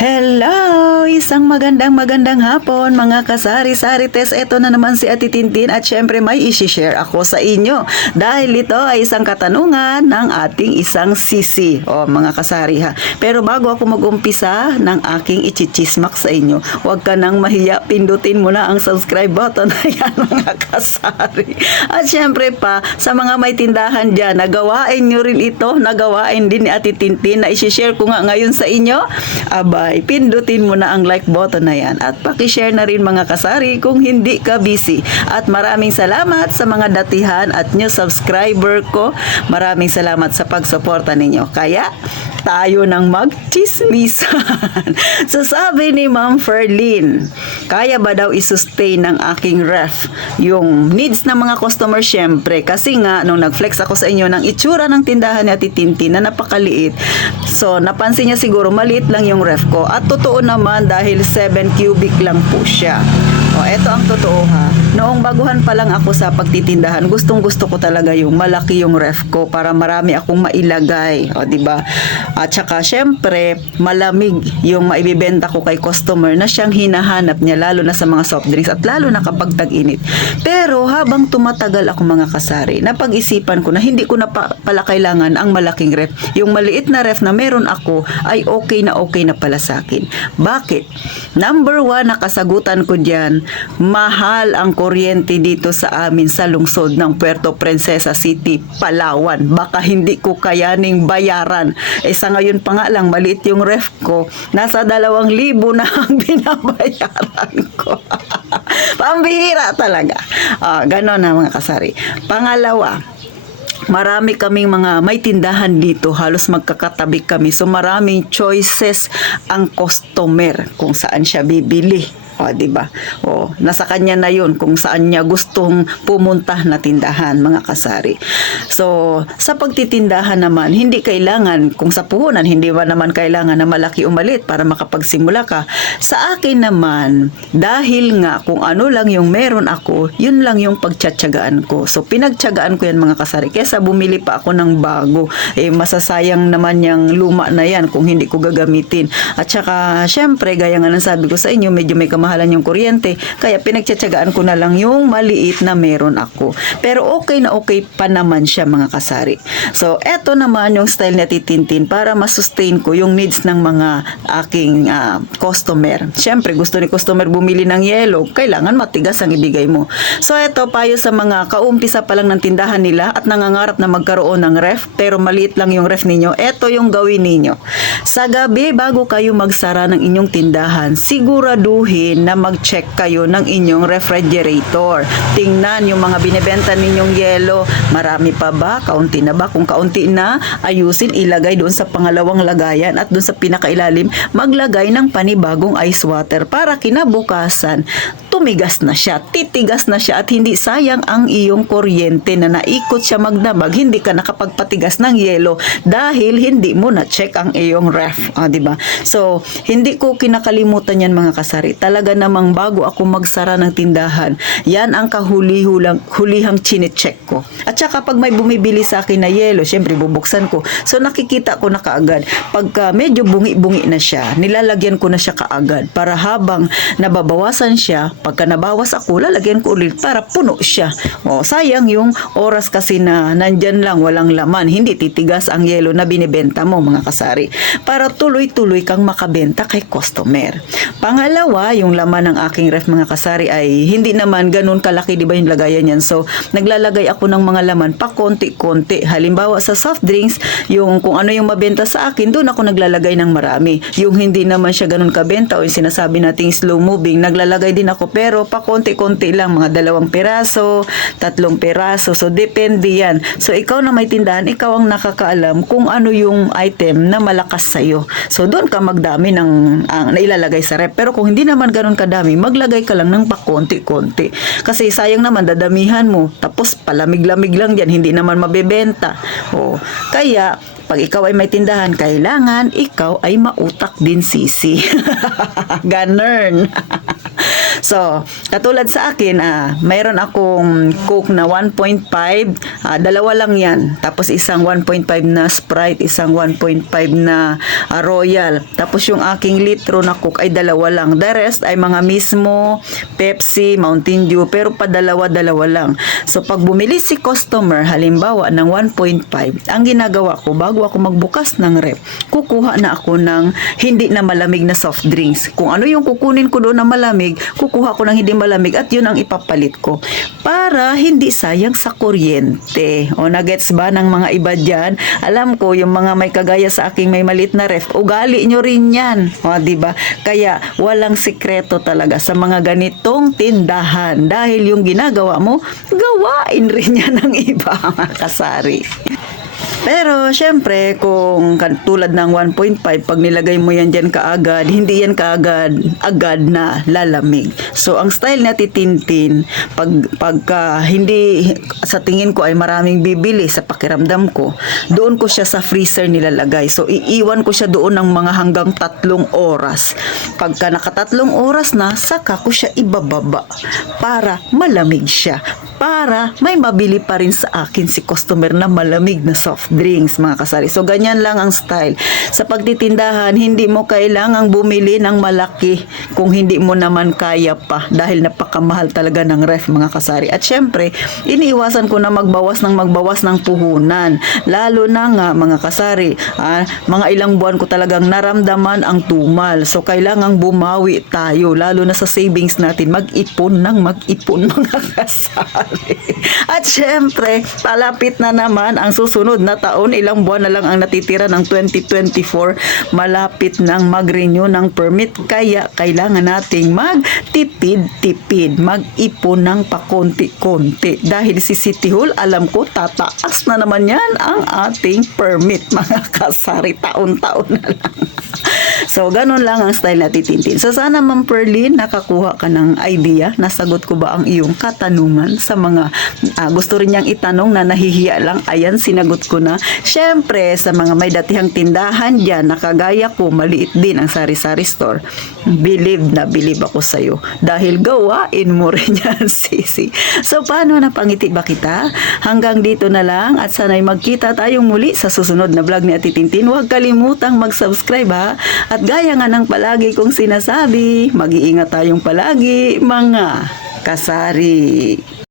Hello! Isang magandang hapon mga kasari-sarites. Ito na naman si Ate Tintin at syempre may isi-share ako sa inyo. Dahil ito ay isang katanungan ng ating isang sisi. O mga kasari ha. Pero bago ako mag-umpisa ng aking ichichismak sa inyo, huwag ka nang mahiya. Pindutin mo na ang subscribe button. Ayan mga kasari. At syempre pa, sa mga may tindahan dyan, nagawain nyo rin ito. Nagawain din ni Ate Tintin na isi-share ko nga ngayon sa inyo. Abay, pindutin mo na ang like button na yan at pakishare na rin mga kasari kung hindi ka busy. At maraming salamat sa mga datihan at new subscriber ko. Maraming salamat sa pagsuporta ninyo. Kaya, tayo nang magchismisan. So sabi ni Ma'am Ferlin, kaya ba daw isustain ng aking ref yung needs ng mga customer syempre? Kasi nga, nung nag-flex ako sa inyo ng itsura ng tindahan ni Ate Tintin na napakaliit, so napansin niya siguro maliit lang yung ref ko. At totoo naman dahil 7 cubic lang po siya. O, eto ang totoo ha. Noong baguhan pa lang ako sa pagtitindahan, gustong-gusto ko talaga yung malaki yung ref ko para marami akong mailagay. O, diba? At saka, syempre, malamig yung maibibenta ko kay customer na siyang hinahanap niya, lalo na sa mga soft drinks at lalo na kapag tag-init. Pero, habang tumatagal ako mga kasari, napag-isipan ko na hindi ko na pala kailangan ang malaking ref. Yung maliit na ref na meron ako ay okay na pala sa akin. Bakit? Number 1 na kasagutan ko dyan, mahal ang kuryente dito sa amin sa lungsod ng Puerto Princesa City, Palawan. Baka hindi ko kayaning bayaran. Sa ngayon pa nga lang, maliit yung ref ko. Nasa 2,000 na ang binabayaran ko. Pambihira talaga. Ganon na mga kasari. Pangalawa, marami kaming mga may tindahan dito, halos magkakatabi kami. So maraming choices ang customer kung saan siya bibili. O, diba? O, nasa kanya na yun kung saan niya gustong pumunta na tindahan, mga kasari. So, sa pagtitindahan naman, hindi kailangan, kung sa puhunan, hindi ba naman kailangan na malaki o maliit para makapagsimula ka. Sa akin naman, dahil nga kung ano lang yung meron ako, yun lang yung pagtsatsagaan ko. So, pinagtsagaan ko yan, mga kasari. Kesa bumili pa ako ng bago, masasayang naman yung luma na yan kung hindi ko gagamitin. At saka, syempre, gaya nga ng sabi ko sa inyo, medyo may kamahalan yung kuryente, kaya pinagtsatsagaan ko na lang yung maliit na meron ako. Pero okay na okay pa naman siya, mga kasari. So, eto naman yung style na titintin para masustain ko yung needs ng mga aking customer. Siyempre, gusto ni customer bumili ng yelo, kailangan matigas ang ibigay mo. So, eto payo sa mga kaumpisa pa lang ng tindahan nila at nangangarap na magkaroon ng ref, pero maliit lang yung ref ninyo. Eto yung gawin ninyo. Sa gabi, bago kayo magsara ng inyong tindahan, siguraduhin na mag-check kayo ng inyong refrigerator. Tingnan yung mga binebenta ninyong yelo. Marami pa ba? Kaunti na ba? Kung kaunti na, ayusin, ilagay doon sa pangalawang lagayan at doon sa pinakailalim, maglagay ng panibagong ice water para kinabukasan, tumigas na siya, titigas na siya at hindi sayang ang iyong kuryente na naikot siya magdamag, hindi ka nakapagpatigas ng yelo dahil hindi mo na-check ang iyong ref. Diba? So, hindi ko kinakalimutan yan, mga kasari. Talaga namang bago ako magsara ng tindahan, yan ang hulihang chine-check ko. At saka pag may bumibili sa akin na yelo, syempre bubuksan ko. So, nakikita ko na kaagad. Pagka medyo bungi-bungi na siya, nilalagyan ko na siya kaagad para habang nababawasan siya, pagka nabawas ako, lalagyan ko ulit para puno siya. Sayang yung oras kasi na nandyan lang, walang laman. Hindi titigas ang yelo na binibenta mo, mga kasari. Para tuloy-tuloy kang makabenta kay customer. Pangalawa, yung laman ng aking ref, mga kasari, ay hindi naman ganun kalaki, di ba yung lagayan yan? So, naglalagay ako ng mga laman pa konti-konti. Halimbawa sa soft drinks, yung kung ano yung mabenta sa akin, doon ako naglalagay ng marami. Yung hindi naman siya ganun kabenta o yung sinasabi nating slow moving, naglalagay din ako pero pa konti-konti lang, mga 2 piraso, 3 piraso. So, depende yan. So, ikaw na may tindahan, ikaw ang nakakaalam kung ano yung item na malakas sa'yo. So, doon ka magdami ng nailalagay sa ref. Pero kung hindi naman ganun kadami, maglagay ka lang ng pa konti-konti. Kasi sayang naman, dadamihan mo. Tapos, palamig-lamig lang dyan, hindi naman mabebenta. Kaya, pag ikaw ay may tindahan, kailangan ikaw ay mautak din, sisi. Ganun. So, katulad sa akin, mayroon akong Coke na 1.5, dalawa lang yan. Tapos isang 1.5 na Sprite, isang 1.5 na Royal. Tapos yung aking litro na Coke ay dalawa lang. The rest ay mga mismo Pepsi, Mountain Dew, pero padalawa-dalawa lang. So, pag bumili si customer, halimbawa ng 1.5, ang ginagawa ko, bago ako magbukas ng rep, kukuha na ako ng hindi na malamig na soft drinks. Kung ano yung kukunin ko doon na malamig, kukuha ko ng hindi malamig at yun ang ipapalit ko. Para hindi sayang sa kuryente. O nagets ba ng mga iba dyan? Alam ko, yung mga may kagaya sa aking may malit na ref, ugali nyo rin yan. O, diba? Kaya walang sikreto talaga sa mga ganitong tindahan. Dahil yung ginagawa mo, gawain rin yan ng iba, mga kasari. Pero, syempre, kung tulad ng 1.5, pag nilagay mo yan dyan kaagad, hindi yan agad na lalamig. So, ang style na titintin, pagka hindi, sa tingin ko ay maraming bibili sa pakiramdam ko, doon ko siya sa freezer nilalagay. So, iiwan ko siya doon ng mga hanggang 3 oras. Pagka naka 3 oras na, saka ko siya ibababa para malamig siya. Para may mabili pa rin sa akin si customer na malamig na soft drinks, mga kasari. So, ganyan lang ang style. Sa pagtitindahan, hindi mo kailangang bumili ng malaki kung hindi mo naman kaya pa dahil napakamahal talaga ng ref, mga kasari. At syempre, iniiwasan ko na magbawas ng puhunan. Lalo na nga, mga kasari, mga ilang buwan ko talagang naramdaman ang tumal. So, kailangang bumawi tayo. Lalo na sa savings natin, mag-ipon, mga kasari. At syempre, palapit na naman ang susunod na taon, ilang buwan na lang ang natitira ng 2024, malapit nang mag-renew ng permit, kaya kailangan nating magtipid-tipid, mag-ipon ng pakonti-konti. Dahil si City Hall, alam ko, tataas na naman yan ang ating permit, mga kasari, taon-taon na lang. So, ganun lang ang style na titintin. So, sana Ma'am Perlin, nakakuha ka ng idea, nasagot ko ba ang iyong katanungan sa mga gusto rin niyang itanong na nahihiya lang. Ayan, sinagot ko na. Syempre, sa mga may datihang tindahan dyan, nakagaya ko, maliit din ang sari-sari store. Believe ako sa'yo. Dahil gawain mo rin yan, sisi. So, paano, napangiti ba kita? Hanggang dito na lang at sana'y magkita tayong muli sa susunod na vlog ni Ate Tintin. Huwag kalimutang mag-subscribe, ha? At gaya nga ng palagi kong sinasabi, mag-iingat tayong palagi, mga kasari.